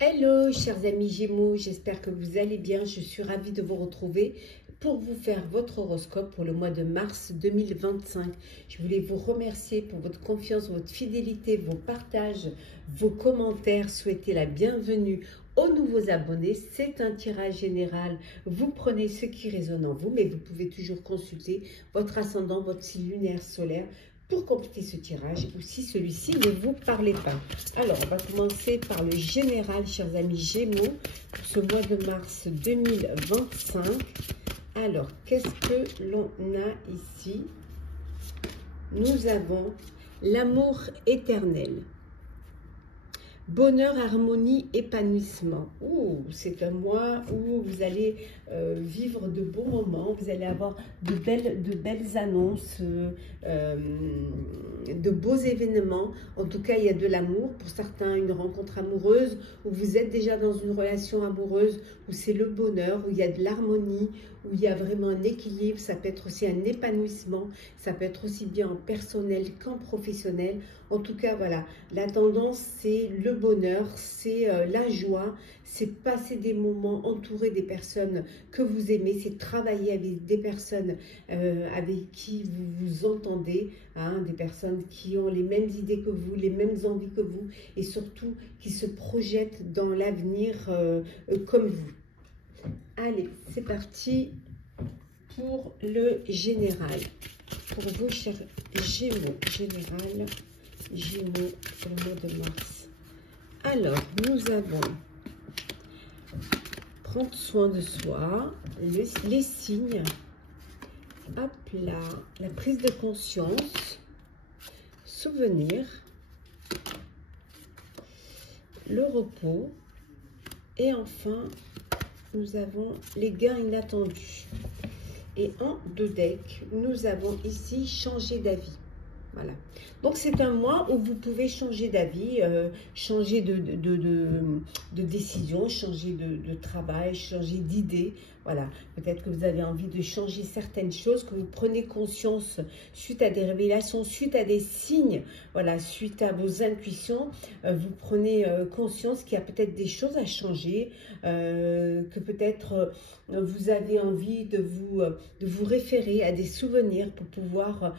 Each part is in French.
Hello, chers amis Gémeaux, j'espère que vous allez bien. Je suis ravie de vous retrouver pour vous faire votre horoscope pour le mois de mars 2025. Je voulais vous remercier pour votre confiance, votre fidélité, vos partages, vos commentaires. Souhaiter la bienvenue aux nouveaux abonnés. C'est un tirage général. Vous prenez ce qui résonne en vous, mais vous pouvez toujours consulter votre ascendant, votre signe lunaire solaire pour compléter ce tirage ou si celui-ci ne vous parlait pas. Alors, on va commencer par le général, chers amis Gémeaux, pour ce mois de mars 2025. Alors, qu'est-ce que l'on a ici? Nous avons l'amour éternel. Bonheur, harmonie, épanouissement. C'est un mois où vous allez vivre de beaux moments, vous allez avoir de belles annonces, de beaux événements. En tout cas, il y a de l'amour. Pour certains, une rencontre amoureuse, où vous êtes déjà dans une relation amoureuse, où c'est le bonheur, où il y a de l'harmonie, où il y a vraiment un équilibre. Ça peut être aussi un épanouissement, ça peut être aussi bien en personnel qu'en professionnel. En tout cas, voilà, la tendance, c'est le bonheur, c'est la joie, c'est passer des moments entourés des personnes que vous aimez, c'est travailler avec des personnes avec qui vous vous entendez, hein, des personnes qui ont les mêmes idées que vous, les mêmes envies que vous, et surtout qui se projettent dans l'avenir comme vous. Allez, c'est parti pour le général. Pour vous, chers Gémeaux, général, Gémeaux pour le mois de mars. Alors, nous avons prendre soin de soi, les signes, hop là, la prise de conscience, souvenir, le repos, et enfin, nous avons les gains inattendus. Et en deux decks, nous avons ici changé d'avis. Voilà. Donc, c'est un mois où vous pouvez changer d'avis, changer de décision, changer de travail, changer d'idée. Voilà. Peut-être que vous avez envie de changer certaines choses, que vous prenez conscience suite à des révélations, suite à des signes, voilà, suite à vos intuitions. Vous prenez conscience qu'il y a peut-être des choses à changer, que peut-être vous avez envie de vous référer à des souvenirs pour pouvoir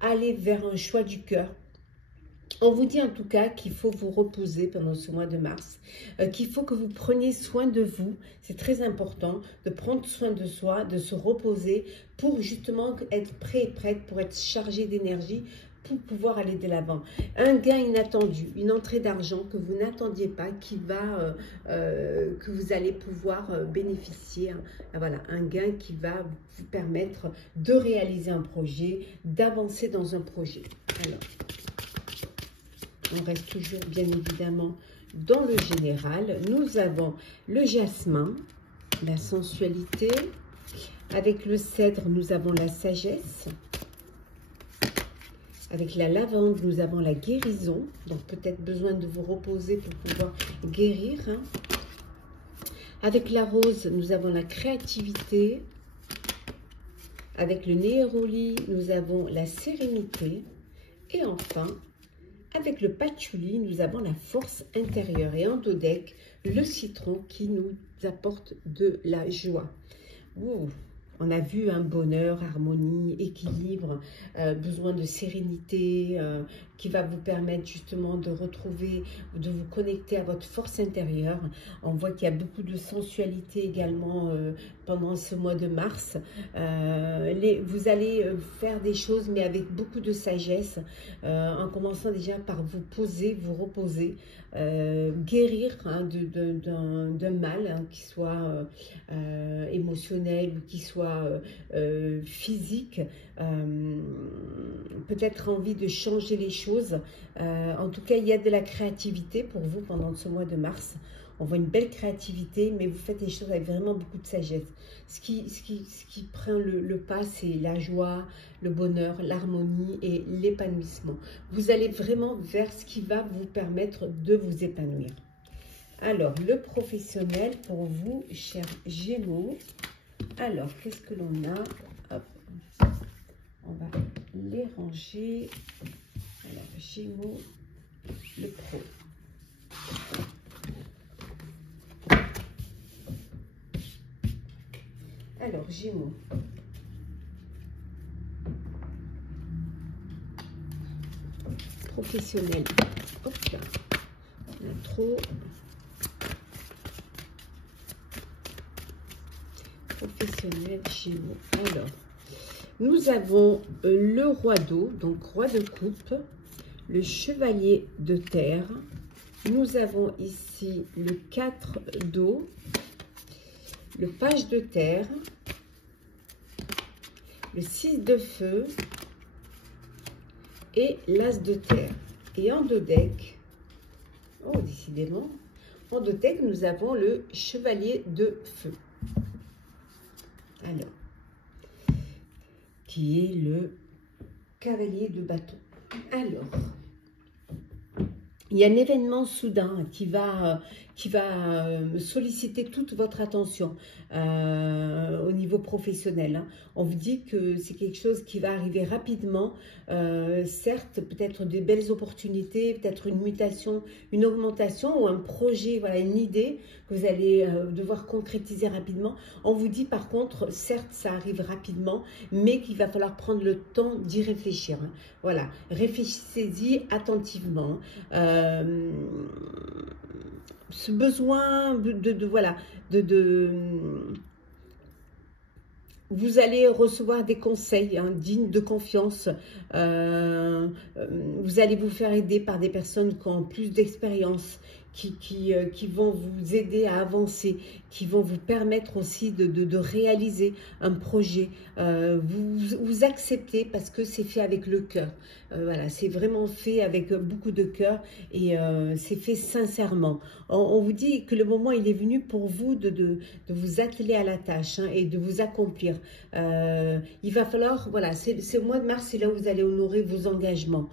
aller vers un choix du cœur. On vous dit en tout cas qu'il faut vous reposer pendant ce mois de mars, qu'il faut que vous preniez soin de vous. C'est très important de prendre soin de soi, de se reposer pour justement être prêt et prête, pour être chargé d'énergie, pour pouvoir aller de l'avant. Un gain inattendu, une entrée d'argent que vous n'attendiez pas, que vous allez pouvoir bénéficier. Voilà, un gain qui va vous permettre de réaliser un projet, d'avancer dans un projet. Alors, on reste toujours bien évidemment dans le général. Nous avons le jasmin, la sensualité. Avec le cèdre, nous avons la sagesse. Avec la lavande, nous avons la guérison. Donc, peut-être besoin de vous reposer pour pouvoir guérir. Hein. Avec la rose, nous avons la créativité. Avec le néroli, nous avons la sérénité. Et enfin, avec le patchouli, nous avons la force intérieure. Et en dodec, le citron qui nous apporte de la joie. Ouh. On a vu un bonheur, harmonie, équilibre, besoin de sérénité qui va vous permettre justement de retrouver, de vous connecter à votre force intérieure. On voit qu'il y a beaucoup de sensualité également pendant ce mois de mars. Vous allez faire des choses mais avec beaucoup de sagesse en commençant déjà par vous poser, vous reposer, guérir hein, d'un mal hein, qui soit émotionnel ou qui soit physique, peut-être envie de changer les choses. En tout cas, il y a de la créativité pour vous pendant ce mois de mars. On voit une belle créativité, mais vous faites les choses avec vraiment beaucoup de sagesse. Ce qui prend le pas, c'est la joie, le bonheur, l'harmonie et l'épanouissement. Vous allez vraiment vers ce qui va vous permettre de vous épanouir. Alors, le professionnel pour vous, chers Gémeaux. Alors, qu'est-ce que l'on a? Hop. On va les ranger. Alors, Gémeaux, le pro. Alors, Gémeaux. Professionnel. Hop là. On a trop. Professionnel, Gémeaux. Alors, nous avons le roi d'eau, donc roi de coupe, le chevalier de terre. Nous avons ici le 4 d'eau, le page de terre, le 6 de feu et l'as de terre. Et en dos deck, oh décidément, en dos deck, nous avons le chevalier de feu. Alors, qui est le cavalier de bâton. Alors, il y a un événement soudain qui va solliciter toute votre attention au niveau professionnel. Hein. On vous dit que c'est quelque chose qui va arriver rapidement. Certes, peut-être de belles opportunités, peut-être une mutation, une augmentation ou un projet, voilà, une idée que vous allez devoir concrétiser rapidement. On vous dit par contre, certes, ça arrive rapidement, mais qu'il va falloir prendre le temps d'y réfléchir. Hein. Voilà, réfléchissez-y attentivement. Ce besoin vous allez recevoir des conseils hein, dignes de confiance. Vous allez vous faire aider par des personnes qui ont plus d'expérience, qui vont vous aider à avancer, qui vont vous permettre aussi de réaliser un projet. Vous acceptez parce que c'est fait avec le cœur. Voilà, c'est vraiment fait avec beaucoup de cœur et c'est fait sincèrement. On vous dit que le moment il est venu pour vous de vous atteler à la tâche hein, et de vous accomplir. Il va falloir, voilà, c'est au mois de mars, c'est là où vous allez honorer vos engagements.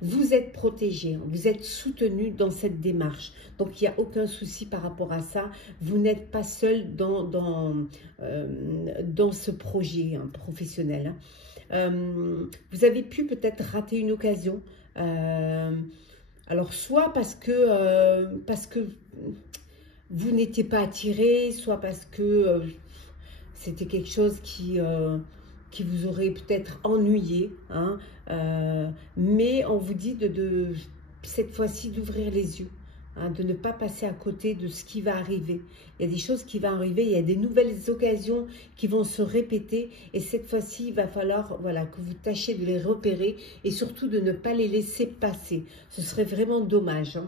Vous êtes protégé, vous êtes soutenu dans cette démarche. Donc, il n'y a aucun souci par rapport à ça. Vous n'êtes pas seul dans ce projet hein, professionnel. Hein. Vous avez pu peut-être rater une occasion. Alors, soit parce que vous n'étiez pas attiré, soit parce que c'était quelque chose qui vous aurait peut-être ennuyé. Hein, mais on vous dit cette fois-ci d'ouvrir les yeux. Hein, de ne pas passer à côté de ce qui va arriver. Il y a des choses qui vont arriver, il y a des nouvelles occasions qui vont se répéter et cette fois-ci, il va falloir voilà, que vous tâchiez de les repérer et surtout de ne pas les laisser passer. Ce serait vraiment dommage hein,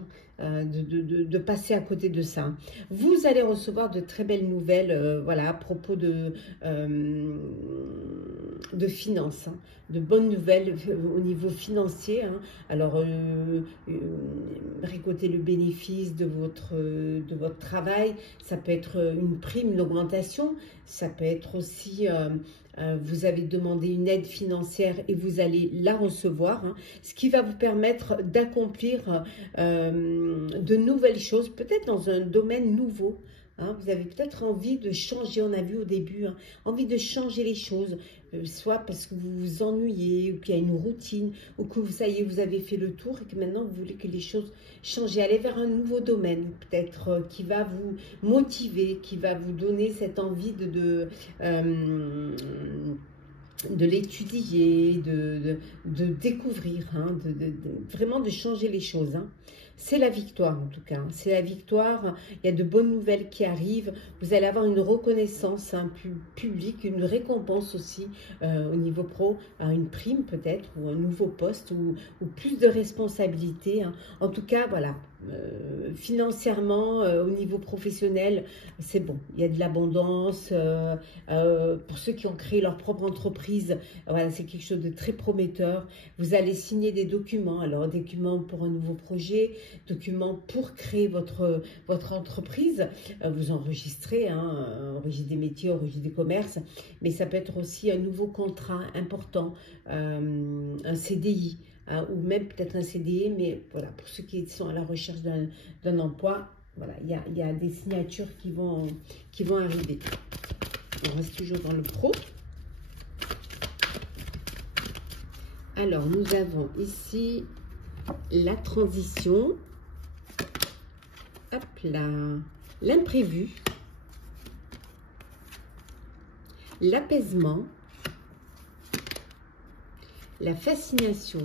de passer à côté de ça. Vous allez recevoir de très belles nouvelles voilà, à propos de finances, hein, de bonnes nouvelles au niveau financier. Hein. Alors, récolter le bénéfice de votre travail, ça peut être une prime, une augmentation, ça peut être aussi... vous avez demandé une aide financière et vous allez la recevoir, hein, ce qui va vous permettre d'accomplir de nouvelles choses, peut-être dans un domaine nouveau. Hein, vous avez peut-être envie de changer, on a vu au début, hein, envie de changer les choses, soit parce que vous vous ennuyez, ou qu'il y a une routine, ou que ça y est, vous avez fait le tour et que maintenant vous voulez que les choses changent, aller vers un nouveau domaine, peut-être qui va vous motiver, qui va vous donner cette envie de l'étudier, de découvrir, hein, vraiment de changer les choses. Hein. C'est la victoire en tout cas, hein. C'est la victoire, il y a de bonnes nouvelles qui arrivent, vous allez avoir une reconnaissance hein, publique, une récompense aussi au niveau pro, une prime peut-être, ou un nouveau poste, ou plus de responsabilités. Hein. En tout cas, voilà, financièrement, au niveau professionnel, c'est bon, il y a de l'abondance. Pour ceux qui ont créé leur propre entreprise, voilà, c'est quelque chose de très prometteur. Vous allez signer des documents, alors documents pour un nouveau projet, documents pour créer votre entreprise. Vous enregistrez, hein, registre des métiers, registre des commerces, mais ça peut être aussi un nouveau contrat important, un CDI. Hein, ou même peut-être un CDI, mais voilà, pour ceux qui sont à la recherche d'un emploi, voilà, il y a des signatures qui vont arriver. On reste toujours dans le pro. Alors, nous avons ici la transition. Hop là, l'imprévu. l'apaisement, la fascination,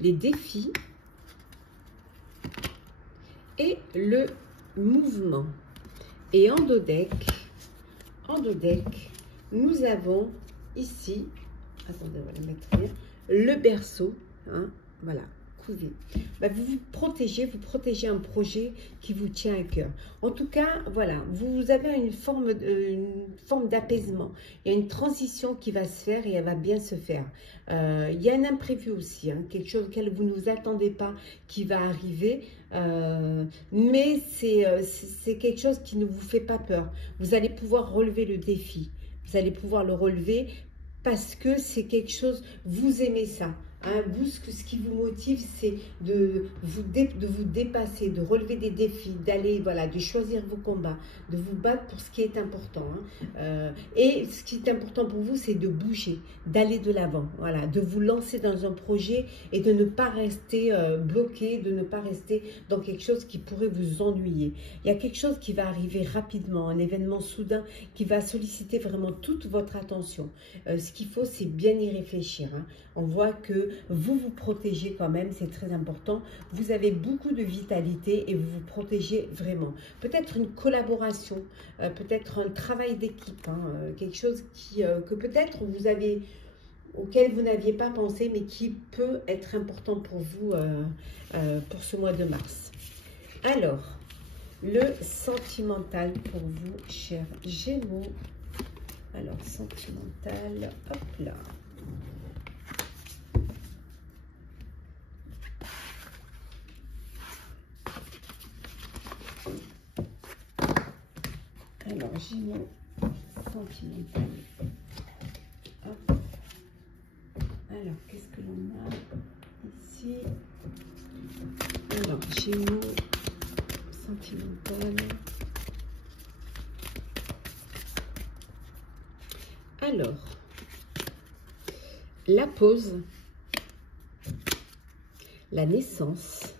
les défis et le mouvement. Et en dos deck, nous avons ici, attendez, on va le mettre là, le berceau, hein, voilà, couvé. Bah, vous protégez un projet qui vous tient à cœur. En tout cas, voilà, vous avez une forme d'apaisement. Il y a une transition qui va se faire et elle va bien se faire. Il y a un imprévu aussi, hein, quelque chose auquel vous ne vous attendez pas qui va arriver. Mais c'est quelque chose qui ne vous fait pas peur. Vous allez pouvoir relever le défi. Vous allez pouvoir le relever parce que c'est quelque chose, vous aimez ça. Hein, vous, ce qui vous motive, c'est de vous dépasser, de relever des défis, d'aller, voilà, de choisir vos combats, de vous battre pour ce qui est important. Hein. Et ce qui est important pour vous, c'est de bouger, d'aller de l'avant, voilà, de vous lancer dans un projet et de ne pas rester bloqué, de ne pas rester dans quelque chose qui pourrait vous ennuyer. Il y a quelque chose qui va arriver rapidement, un événement soudain qui va solliciter vraiment toute votre attention. Ce qu'il faut, c'est bien y réfléchir. Hein. On voit que vous vous protégez quand même, c'est très important. Vous avez beaucoup de vitalité et vous vous protégez vraiment. Peut-être une collaboration, peut-être un travail d'équipe, hein, quelque chose que peut-être auquel vous n'aviez pas pensé, mais qui peut être important pour vous pour ce mois de mars. Alors, le sentimental pour vous, chers Gémeaux. Alors, sentimental, hop là. Alors, Gémeaux, sentimental. Hop. Alors, qu'est-ce que l'on a ici? Alors, Gémeaux, sentimental. Alors, la pause, la naissance.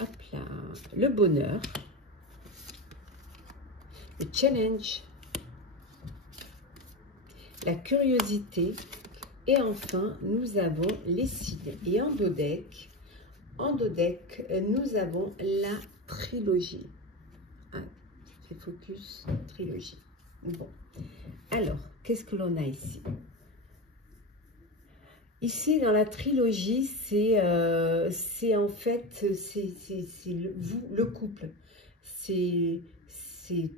Hop là, le bonheur, le challenge, la curiosité et enfin nous avons les signes. Et en dos deck, nous avons la trilogie. Ah, c'est focus trilogie. Bon, alors qu'est-ce que l'on a ici? Ici, dans la trilogie, c'est en fait, le couple. C'est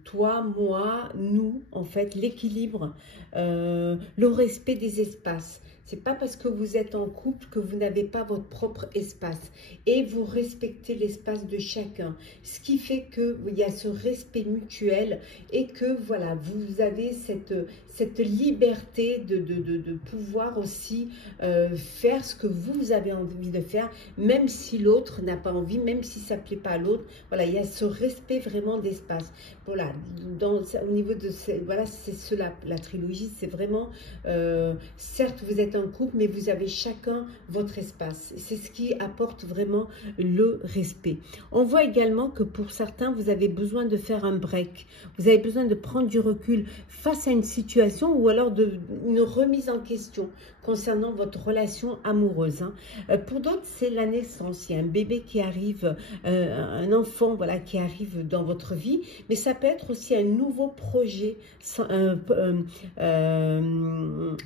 toi, moi, nous, en fait, l'équilibre, le respect des espaces. C'est pas parce que vous êtes en couple que vous n'avez pas votre propre espace. Et vous respectez l'espace de chacun. Ce qui fait qu'il y a ce respect mutuel et que, voilà, vous avez cette liberté de pouvoir aussi faire ce que vous avez envie de faire, même si l'autre n'a pas envie, même si ça ne plaît pas à l'autre. Voilà, il y a ce respect vraiment d'espace. Voilà, au niveau de voilà, c'est cela, la trilogie, c'est vraiment, certes, vous êtes en couple, mais vous avez chacun votre espace. C'est ce qui apporte vraiment le respect. On voit également que pour certains, vous avez besoin de faire un break. Vous avez besoin de prendre du recul face à une situation ou alors une remise en question concernant votre relation amoureuse. Hein. Pour d'autres, c'est la naissance. Il y a un bébé qui arrive, un enfant, voilà, qui arrive dans votre vie, mais ça peut être aussi un nouveau projet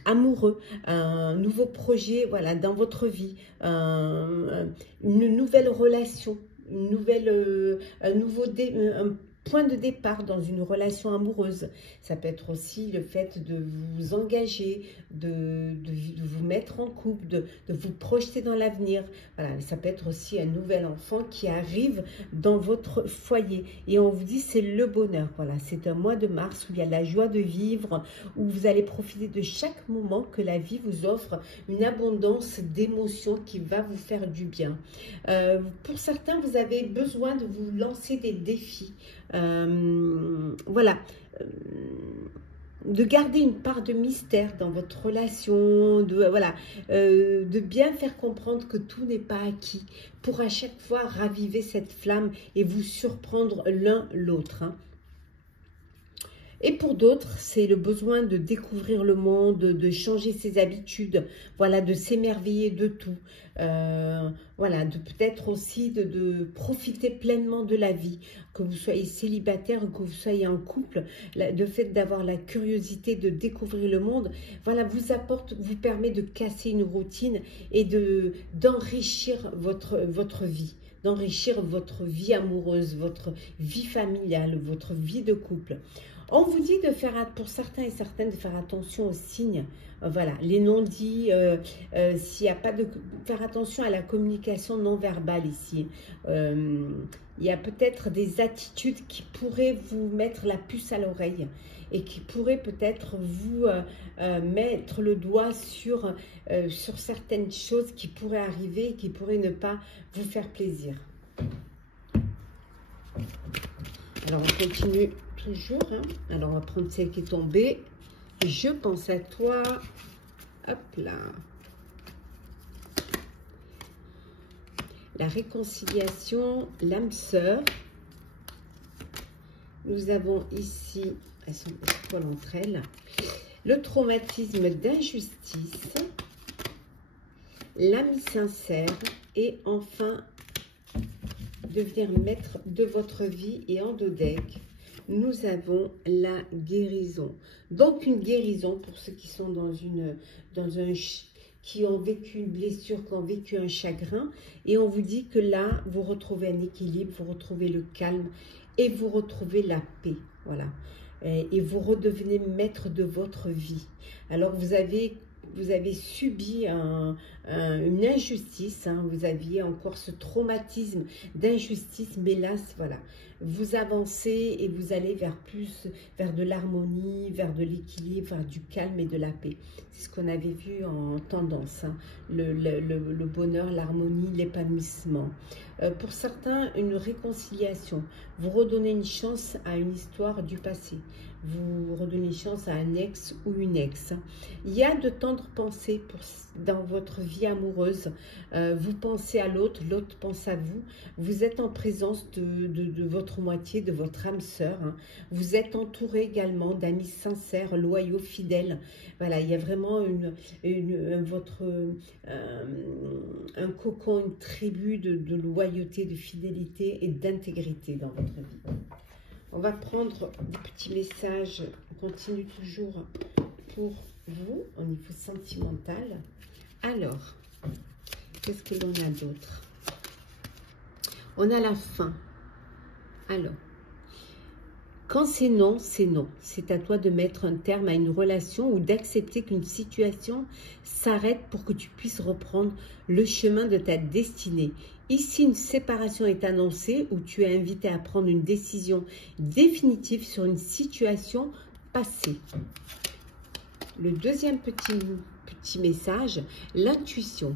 amoureux, un nouveau projet, voilà, dans votre vie, une nouvelle relation, un point de départ dans une relation amoureuse. Ça peut être aussi le fait de vous engager, de vous mettre en couple, de vous projeter dans l'avenir. Voilà, ça peut être aussi un nouvel enfant qui arrive dans votre foyer. Et on vous dit c'est le bonheur. Voilà, c'est un mois de mars où il y a la joie de vivre, où vous allez profiter de chaque moment que la vie vous offre, une abondance d'émotions qui va vous faire du bien. Pour certains, vous avez besoin de vous lancer des défis. Voilà, de garder une part de mystère dans votre relation, voilà, de bien faire comprendre que tout n'est pas acquis, pour à chaque fois raviver cette flamme et vous surprendre l'un l'autre, hein. Et pour d'autres, c'est le besoin de découvrir le monde, de changer ses habitudes, voilà, de s'émerveiller de tout. Voilà, de peut-être aussi de profiter pleinement de la vie, que vous soyez célibataire ou que vous soyez en couple, le fait d'avoir la curiosité de découvrir le monde, voilà, vous permet de casser une routine et d'enrichir votre vie, d'enrichir votre vie amoureuse, votre vie familiale, votre vie de couple. On vous dit de faire, pour certains et certaines, de faire attention aux signes, voilà, les non-dits, s'il n'y a pas de... Faire attention à la communication non verbale ici. Il y a peut-être des attitudes qui pourraient vous mettre la puce à l'oreille et qui pourraient peut-être vous mettre le doigt sur certaines choses qui pourraient arriver et qui pourraient ne pas vous faire plaisir. Alors, on continue toujours, hein. Alors, on va prendre celle qui est tombée. Je pense à toi. Hop là. La réconciliation, l'âme sœur. Nous avons ici, elles sont étoiles entre elles, le traumatisme d'injustice, l'ami sincère et enfin devenir maître de votre vie. Et en dos deck, nous avons la guérison. Donc une guérison pour ceux qui sont qui ont vécu une blessure, qui ont vécu un chagrin. Et on vous dit que là, vous retrouvez un équilibre, vous retrouvez le calme et vous retrouvez la paix. Voilà. Et vous redevenez maître de votre vie. Alors vous avez subi une injustice, hein, vous aviez encore ce traumatisme d'injustice, mais là, voilà, vous avancez et vous allez vers de l'harmonie, vers de l'équilibre, vers du calme et de la paix. C'est ce qu'on avait vu en tendance, hein, le bonheur, l'harmonie, l'épanouissement. Pour certains, une réconciliation. Vous redonnez une chance à une histoire du passé. Vous redonnez chance à un ex ou une ex. Il y a de tendres pensées dans votre vie amoureuse. Vous pensez à l'autre, l'autre pense à vous. Vous êtes en présence de votre moitié, de votre âme sœur, hein. Vous êtes entouré également d'amis sincères, loyaux, fidèles. Voilà, il y a vraiment un cocon, une tribu de loyauté, de fidélité et d'intégrité dans votre vie. On va prendre des petits messages. On continue toujours pour vous au niveau sentimental. Alors, qu'est-ce que l'on a d'autre? On a la fin. Alors, quand c'est non, c'est non. C'est à toi de mettre un terme à une relation ou d'accepter qu'une situation s'arrête pour que tu puisses reprendre le chemin de ta destinée. Ici, une séparation est annoncée où tu es invité à prendre une décision définitive sur une situation passée. Le deuxième petit message, l'intuition.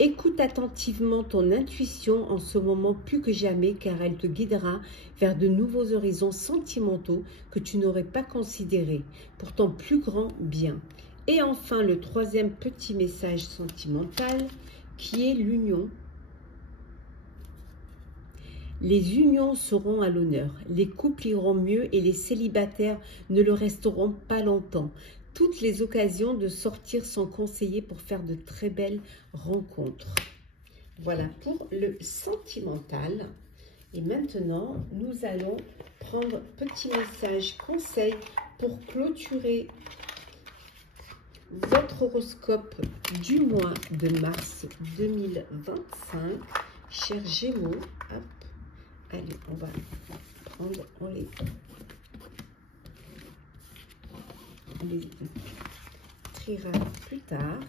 Écoute attentivement ton intuition en ce moment plus que jamais, car elle te guidera vers de nouveaux horizons sentimentaux que tu n'aurais pas considérés, pour ton plus grand bien. Et enfin, le troisième petit message sentimental, qui est l'union. Les unions seront à l'honneur, les couples iront mieux et les célibataires ne le resteront pas longtemps. Toutes les occasions de sortir sont conseillées pour faire de très belles rencontres. Voilà pour le sentimental. Et maintenant, nous allons prendre petit message conseil pour clôturer votre horoscope du mois de mars 2025. Chers Gémeaux, hop, allez, on va prendre, on les triera plus tard.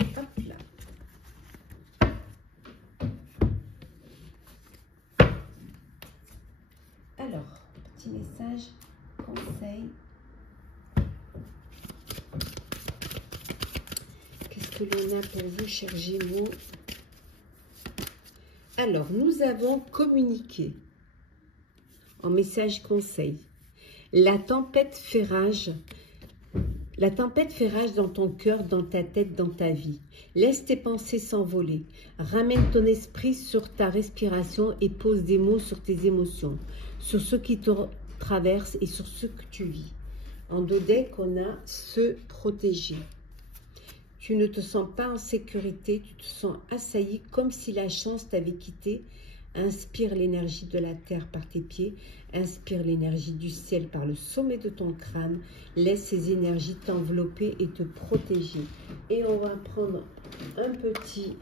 Hop là. Alors, petit message, conseil. Qu'est-ce que l'on a pour vous, chers Gémeaux? Alors, nous avons communiqué en message conseil. La tempête fait rage. La tempête fait rage dans ton cœur, dans ta tête, dans ta vie. Laisse tes pensées s'envoler. Ramène ton esprit sur ta respiration et pose des mots sur tes émotions, sur ce qui te traverse et sur ce que tu vis. En dos deck, on a se protéger. Tu ne te sens pas en sécurité, tu te sens assailli comme si la chance t'avait quitté. Inspire l'énergie de la terre par tes pieds, inspire l'énergie du ciel par le sommet de ton crâne, laisse ces énergies t'envelopper et te protéger. Et on va prendre un petit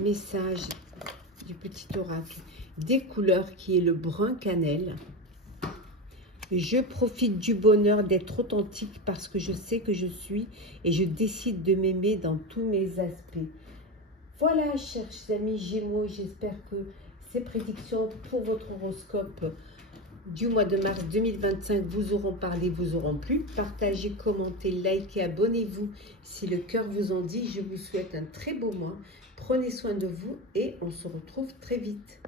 message du petit oracle des couleurs qui est le brun cannelle. Je profite du bonheur d'être authentique parce que je sais que je suis et je décide de m'aimer dans tous mes aspects. Voilà, chers amis Gémeaux, j'espère que ces prédictions pour votre horoscope du mois de mars 2025 vous auront parlé, vous auront plu. Partagez, commentez, likez, abonnez-vous si le cœur vous en dit. Je vous souhaite un très beau mois. Prenez soin de vous et on se retrouve très vite.